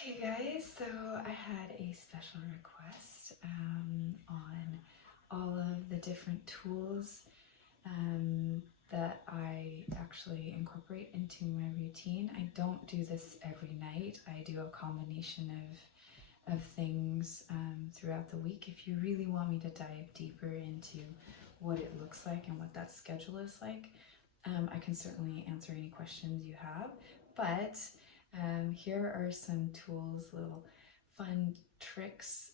Okay guys, so I had a special request on all of the different tools that I actually incorporate into my routine. I don't do this every night. I do a combination of things throughout the week. If you really want me to dive deeper into what it looks like and what that schedule is like, I can certainly answer any questions you have, but here are some tools, little fun tricks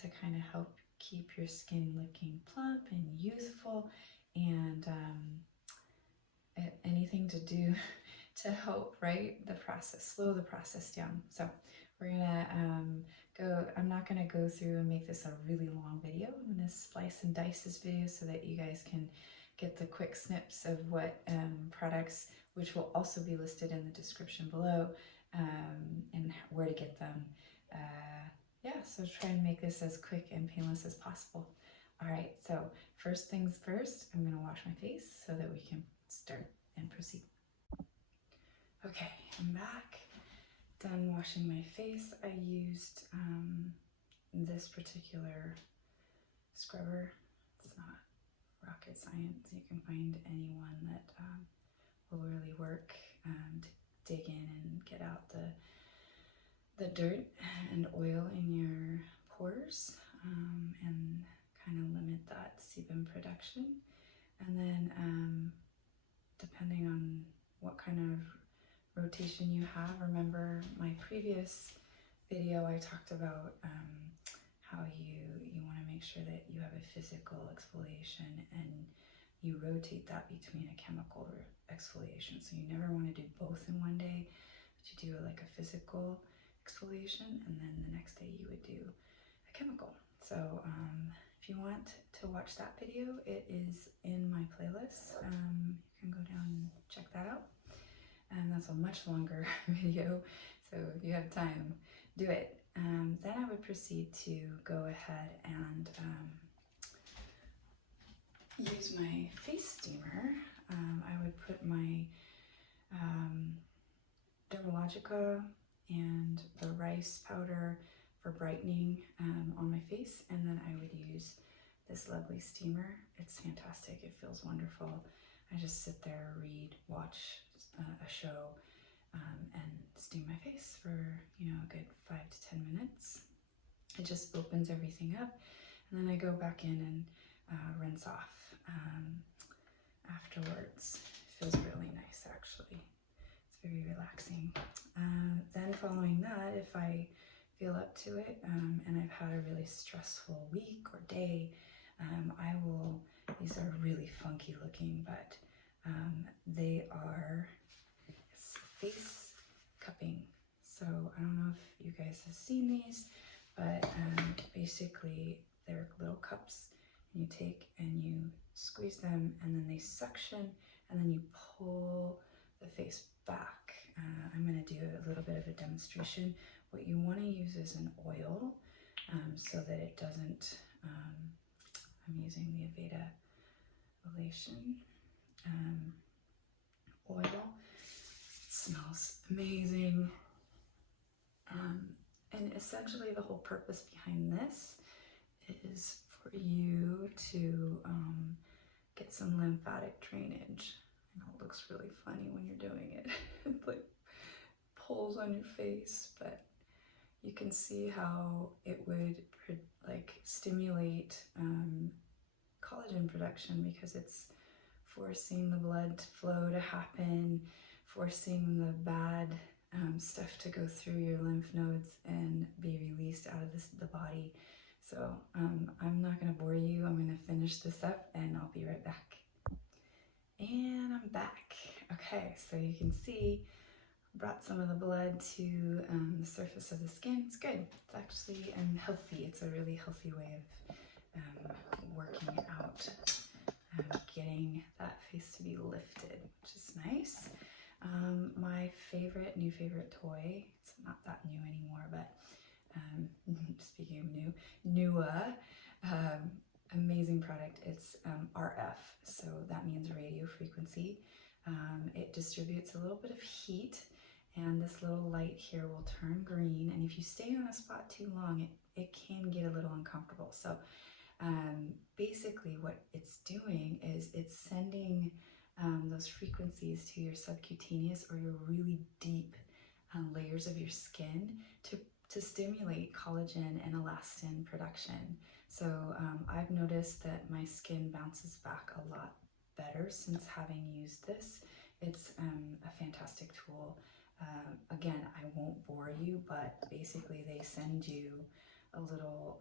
to kind of help keep your skin looking plump and youthful, and anything to do to help, right, the process, slow the process down. So we're gonna I'm not gonna go through and make this a really long video. I'm gonna slice and dice this video so that you guys can get the quick snips of what products, which will also be listed in the description below, and where to get them. Yeah, so try and make this as quick and painless as possible. All right, so first things first, I'm gonna wash my face so that we can start and proceed. Okay, I'm back, done washing my face. I used this particular scrubber. It's not rocket science. You can find any one that will really work to dig in and get out the dirt and oil in your pores, and kind of limit that sebum production. And then depending on what kind of rotation you have, remember my previous video I talked about how you want to make sure that you have a physical exfoliation and you rotate that between a chemical exfoliation. So you never want to do both in one day, but you do like a physical exfoliation, and then the next day you would do a chemical. So if you want to watch that video, it is in my playlist. You can go down and check that out. And that's a much longer video, so if you have time, do it. Then I would proceed to go ahead and use my face steamer. I would put my Dermalogica and the rice powder for brightening on my face, and then I would use this lovely steamer. It's fantastic. It feels wonderful. I just sit there, read, watch a show, and steam my face for, a good 5 to 10 minutes. It just opens everything up, and then I go back in and rinse off afterwards. It feels really nice, actually. It's very relaxing. Then following that, if I feel up to it and I've had a really stressful week or day, these are really funky looking, but they are face cupping. So I don't know if you guys have seen these, but basically they're little cups, and you take and you squeeze them, and then they suction, and then you pull the face back. I'm going to do a little bit of a demonstration. What you want to use is an oil, so that it doesn't, I'm using the Aveda Elation oil. It smells amazing. And essentially the whole purpose behind this is for you to get some lymphatic drainage. I know it looks really funny when you're doing it. It like pulls on your face, but you can see how it would stimulate collagen production, because it's forcing the blood flow to happen, forcing the bad stuff to go through your lymph nodes and be released out of the body. So I'm not going to bore you. I'm going to finish this up and I'll be right back. And I'm back. Okay, so you can see I brought some of the blood to the surface of the skin. It's good. It's actually healthy. It's a really healthy way of working it out, getting that face to be lifted, which is nice. My new favorite toy, it's not that new anymore, but speaking of newer, amazing product. It's RF, so that means radio frequency. It distributes a little bit of heat, and this little light here will turn green, and if you stay on a spot too long, it can get a little uncomfortable. So basically what it's doing is it's sending those frequencies to your subcutaneous or your really deep layers of your skin to stimulate collagen and elastin production. So I've noticed that my skin bounces back a lot better since having used this. It's a fantastic tool. Again, I won't bore you, but basically they send you a little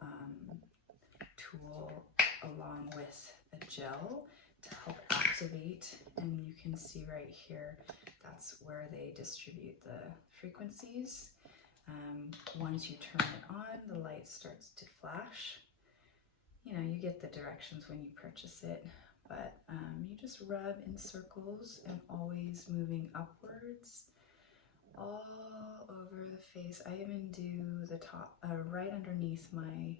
tool along with a gel to help activate, and you can see right here, that's where they distribute the frequencies. Once you turn it on, the light starts to flash. You know, you get the directions when you purchase it, but you just rub in circles and always moving upwards all over the face. I even do the top, right underneath my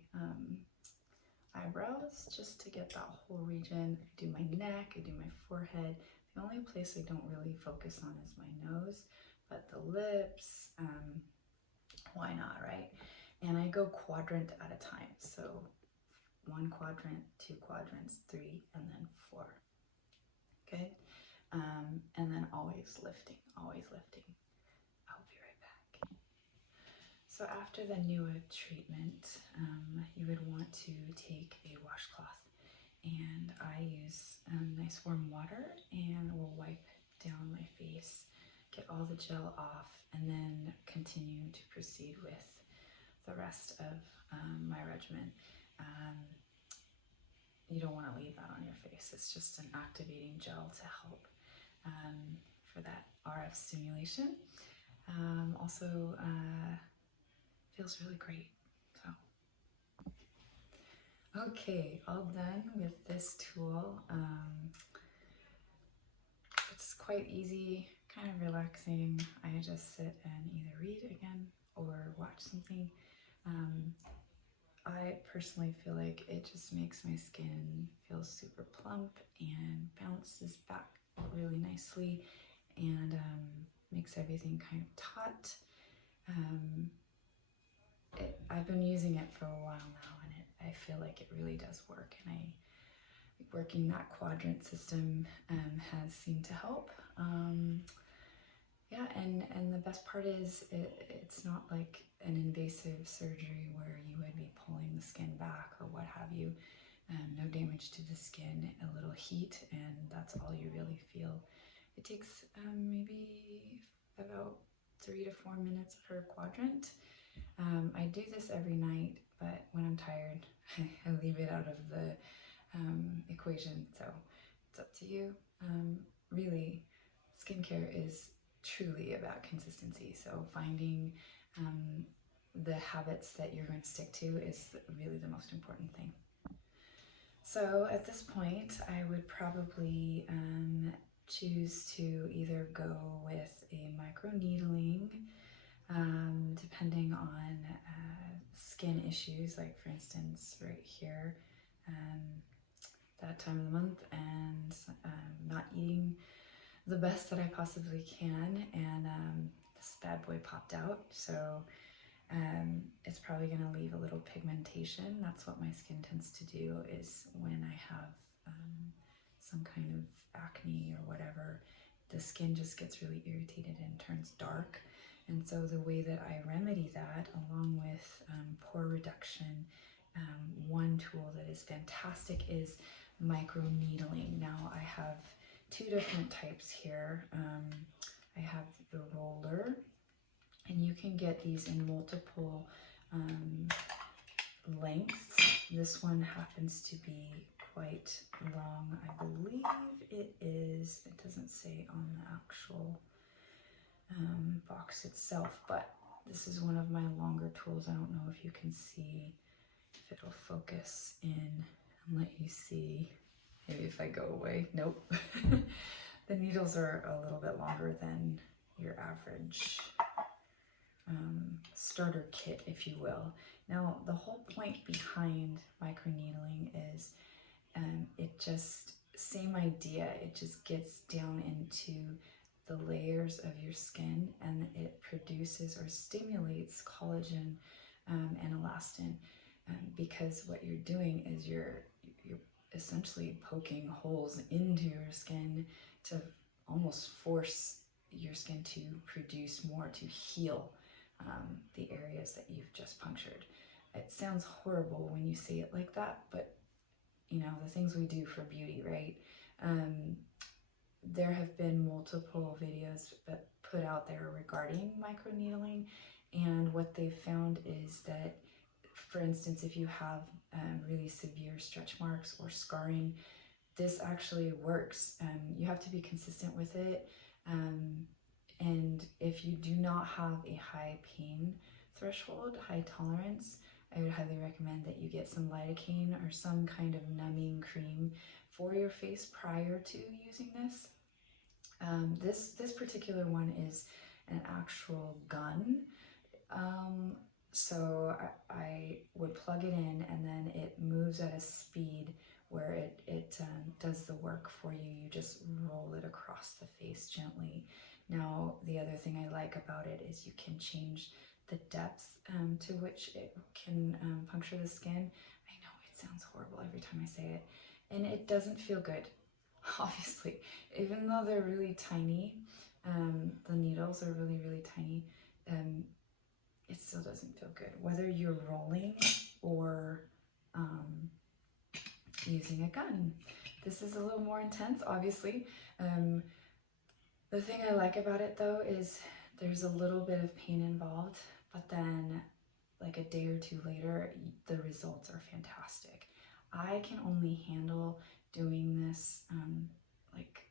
eyebrows, just to get that whole region. I do my neck, I do my forehead. The only place I don't really focus on is my nose, but the lips, why not, right? And I go quadrant at a time. So 1 quadrant, 2 quadrants, 3, and then 4. Okay? And then always lifting, always lifting. I'll be right back. So after the NUA treatment, you would want to take a washcloth, and I use nice warm water and will wipe down my face, get all the gel off, and then continue to proceed with the rest of my regimen. You don't want to leave that on your face. It's just an activating gel to help for that RF stimulation. Also feels really great. So, okay, all done with this tool. It's quite easy, kind of relaxing. I just sit and either read again or watch something. I personally feel like it just makes my skin feel super plump and bounces back really nicely, and makes everything kind of taut. I've been using it for a while now, and I feel like it really does work, and working that quadrant system has seemed to help. Yeah, and the best part is it's not like an invasive surgery where you would be pulling the skin back or what have you. No damage to the skin, a little heat, and that's all you really feel. It takes maybe about 3 to 4 minutes per quadrant. I do this every night, but when I'm tired, I leave it out of the equation, so it's up to you. Really, skincare is truly about consistency, so finding the habits that you're going to stick to is really the most important thing. So at this point, I would probably choose to either go with a microneedling, depending on skin issues, like for instance right here, that time of the month, and not eating the best that I possibly can, and this bad boy popped out, so it's probably going to leave a little pigmentation. That's what my skin tends to do, is when I have some kind of acne or whatever, the skin just gets really irritated and turns dark. And so the way that I remedy that, along with pore reduction, one tool that is fantastic is microneedling. Now I have 2 different types here. I have the roller, and you can get these in multiple lengths. This one happens to be quite long. I believe it is, it doesn't say on the actual box itself, but this is one of my longer tools. I don't know if you can see, if it'll focus in and let you see. Maybe if I go away, nope. The needles are a little bit longer than your average starter kit, if you will. Now, the whole point behind microneedling is it just, same idea, it just gets down into the layers of your skin, and it produces or stimulates collagen and elastin, because what you're doing is you're essentially poking holes into your skin to almost force your skin to produce more, to heal the areas that you've just punctured. It sounds horrible when you say it like that, but you know, the things we do for beauty, right? There have been multiple videos that put out there regarding microneedling, and what they've found is that, for instance, if you have really severe stretch marks or scarring, this actually works. You have to be consistent with it, and if you do not have a high pain threshold, high tolerance, I would highly recommend that you get some lidocaine or some kind of numbing cream for your face prior to using this. This particular one is an actual gun. So I would plug it in, and then it moves at a speed where it does the work for you. You just roll it across the face gently. Now, the other thing I like about it is you can change the depth to which it can puncture the skin. I know it sounds horrible every time I say it, and it doesn't feel good, obviously. Even though they're really tiny, the needles are really, really tiny, it still doesn't feel good. Whether you're rolling or using a gun. This is a little more intense, obviously. The thing I like about it though is there's a little bit of pain involved, but then like a day or two later, the results are fantastic. I can only handle doing this like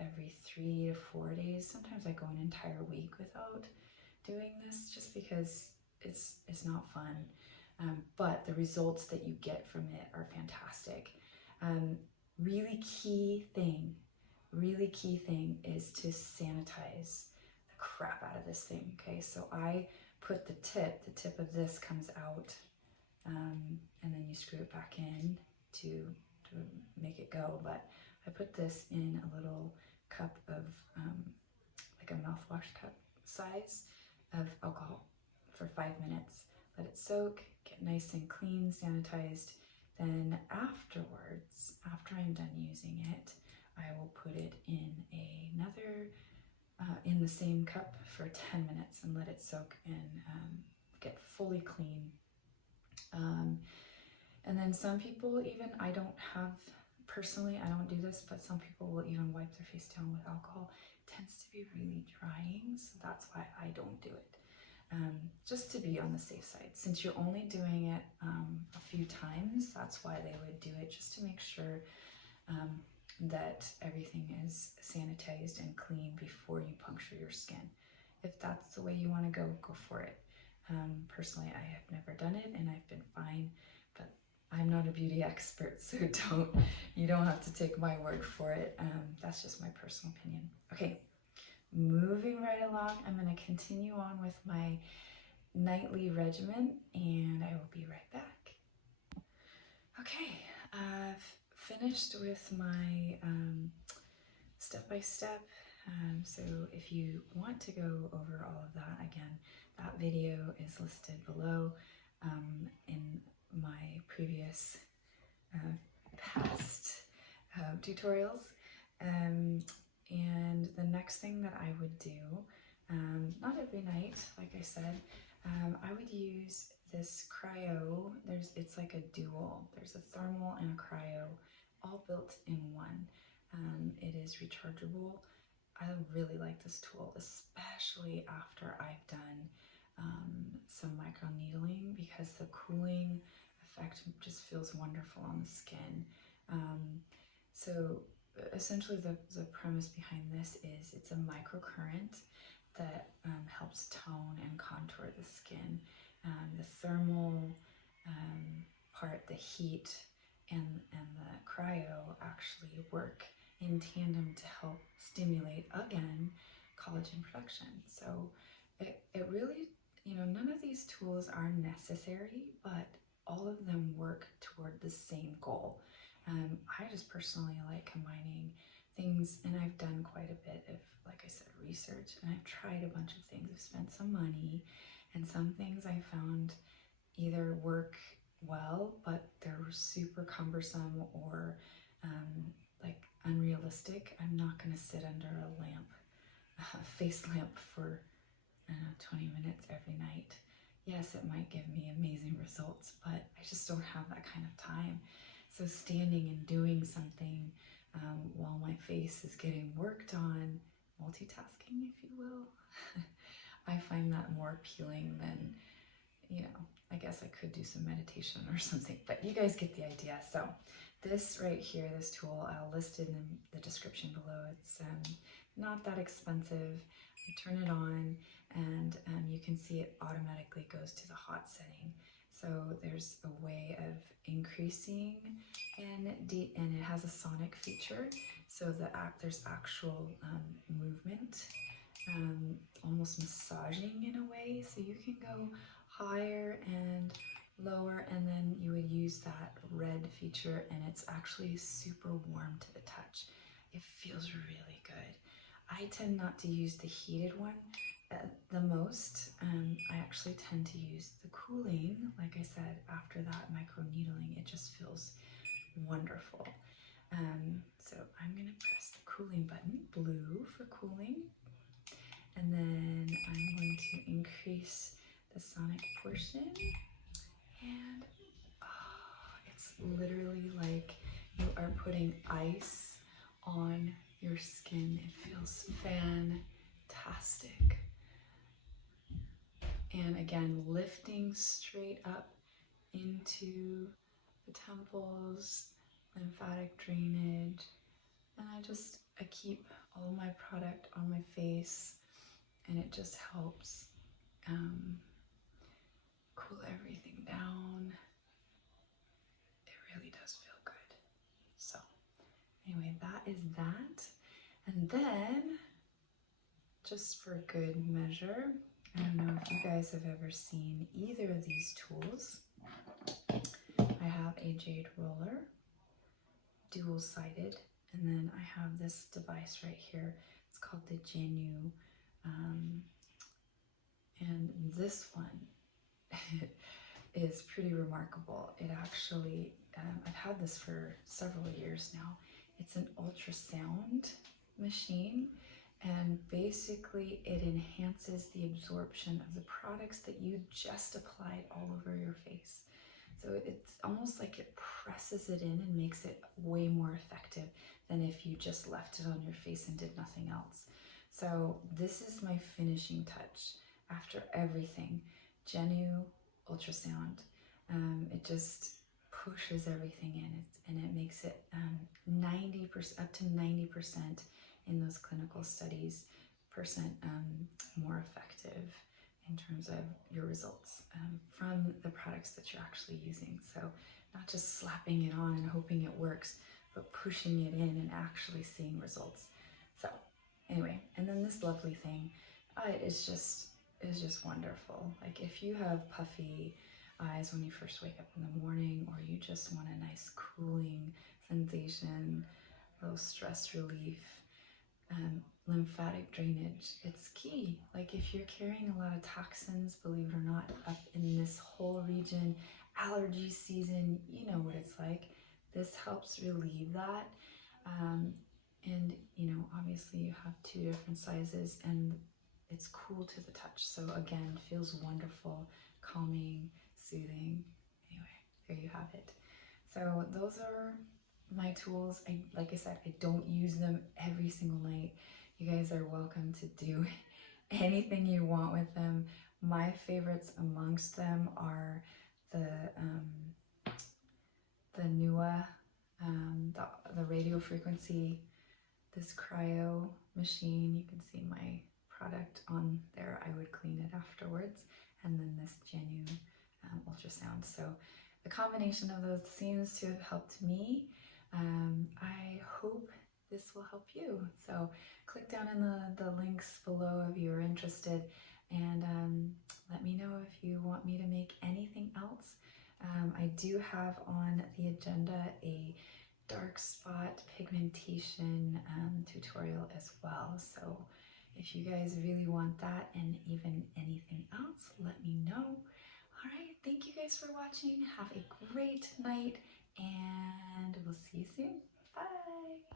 every 3 to 4 days. Sometimes I go an entire week without doing this just because it's not fun. But the results that you get from it are fantastic. Really key thing is to sanitize the crap out of this thing, okay? So I put the tip of this comes out, and then you screw it back in to make it go, but I put this in a little cup of, like a mouthwash cup size of alcohol for 5 minutes. Let it soak, get nice and clean, sanitized. Then afterwards, after I'm done using it, I will put it in another, in the same cup for 10 minutes and let it soak and get fully clean. And then some people even, personally, I don't do this, but some people will even wipe their face down with alcohol. It tends to be really drying, so that's why I don't do it. Just to be on the safe side. Since you're only doing it a few times, that's why they would do it, just to make sure that everything is sanitized and clean before you puncture your skin. If that's the way you want to go for it. Personally, I have never done it and I've been fine, but I'm not a beauty expert, so you don't have to take my word for it. That's just my personal opinion. Okay. Moving right along, I'm going to continue on with my nightly regimen, and I will be right back. Okay, I've finished with my step-by-step, so if you want to go over all of that again, that video is listed below in my previous past tutorials. And the next thing that I would do, not every night, like I said, I would use this cryo. It's like a dual. There's a thermal and a cryo, all built in one. It is rechargeable. I really like this tool, especially after I've done some microneedling, because the cooling effect just feels wonderful on the skin. So essentially the premise behind this is it's a microcurrent that helps tone and contour the skin. The thermal part, the heat, and the cryo actually work in tandem to help stimulate, again, collagen production. So it really, none of these tools are necessary, but all of them work toward the same goal. I just personally like combining things, and I've done quite a bit of, like I said, research, and I've tried a bunch of things. I've spent some money, and some things I found either work well, but they're super cumbersome or like unrealistic. I'm not going to sit under a lamp, a face lamp for 20 minutes every night. Yes, it might give me amazing results, but I just don't have that kind of time. So standing and doing something while my face is getting worked on, multitasking, if you will, I find that more appealing than, you know, I guess I could do some meditation or something, but you guys get the idea. So this right here, this tool, I'll list it in the description below. It's not that expensive. I turn it on, and you can see it automatically goes to the hot setting. So there's a way of increasing, and it has a sonic feature. So there's actual movement, almost massaging in a way. So you can go higher and lower, and then you would use that red feature, and it's actually super warm to the touch. It feels really good. I tend not to use the heated one the most. I actually tend to use the cooling. Like I said, after that micro needling, it just feels wonderful. So I'm gonna press the cooling button, blue for cooling, and then I'm going to increase the sonic portion, and it's literally like you are putting ice on your skin. It feels fantastic. And again, lifting straight up into the temples, lymphatic drainage, and I keep all my product on my face, and it just helps cool everything down. It really does feel good. So anyway, that is that. And then, just for good measure, I don't know if you guys have ever seen either of these tools. I have a jade roller, dual-sided, and then I have this device right here. It's called the Genu, and this one is pretty remarkable. It actually, I've had this for several years now. It's an ultrasound machine, and basically it enhances the absorption of the products that you just applied all over your face. So it's almost like it presses it in and makes it way more effective than if you just left it on your face and did nothing else. So this is my finishing touch after everything. Genu ultrasound. It just pushes everything in, and it makes it 90%, up to 90% in those clinical studies, more effective in terms of your results from the products that you're actually using. So not just slapping it on and hoping it works, but pushing it in and actually seeing results. So anyway, and then this lovely thing, it's just wonderful. Like if you have puffy eyes when you first wake up in the morning, or you just want a nice cooling sensation, a little stress relief, lymphatic drainage, it's key. Like if you're carrying a lot of toxins, believe it or not, up in this whole region, allergy season, you know what it's like. This helps relieve that. And you know, obviously you have two different sizes, and it's cool to the touch. So again, feels wonderful, calming, soothing. Anyway, there you have it. So those are my tools. Like I said, I don't use them every single night. You guys are welcome to do anything you want with them. My favorites amongst them are the NUA, the radio frequency, this cryo machine. You can see my product on there. I would clean it afterwards. And then this Genu ultrasound. So the combination of those seems to have helped me. I hope this will help you. So click down in the links below if you're interested, and let me know if you want me to make anything else. I do have on the agenda a dark spot pigmentation tutorial as well. So if you guys really want that and even anything else, let me know. All right, thank you guys for watching. Have a great night and we'll see you soon. Bye.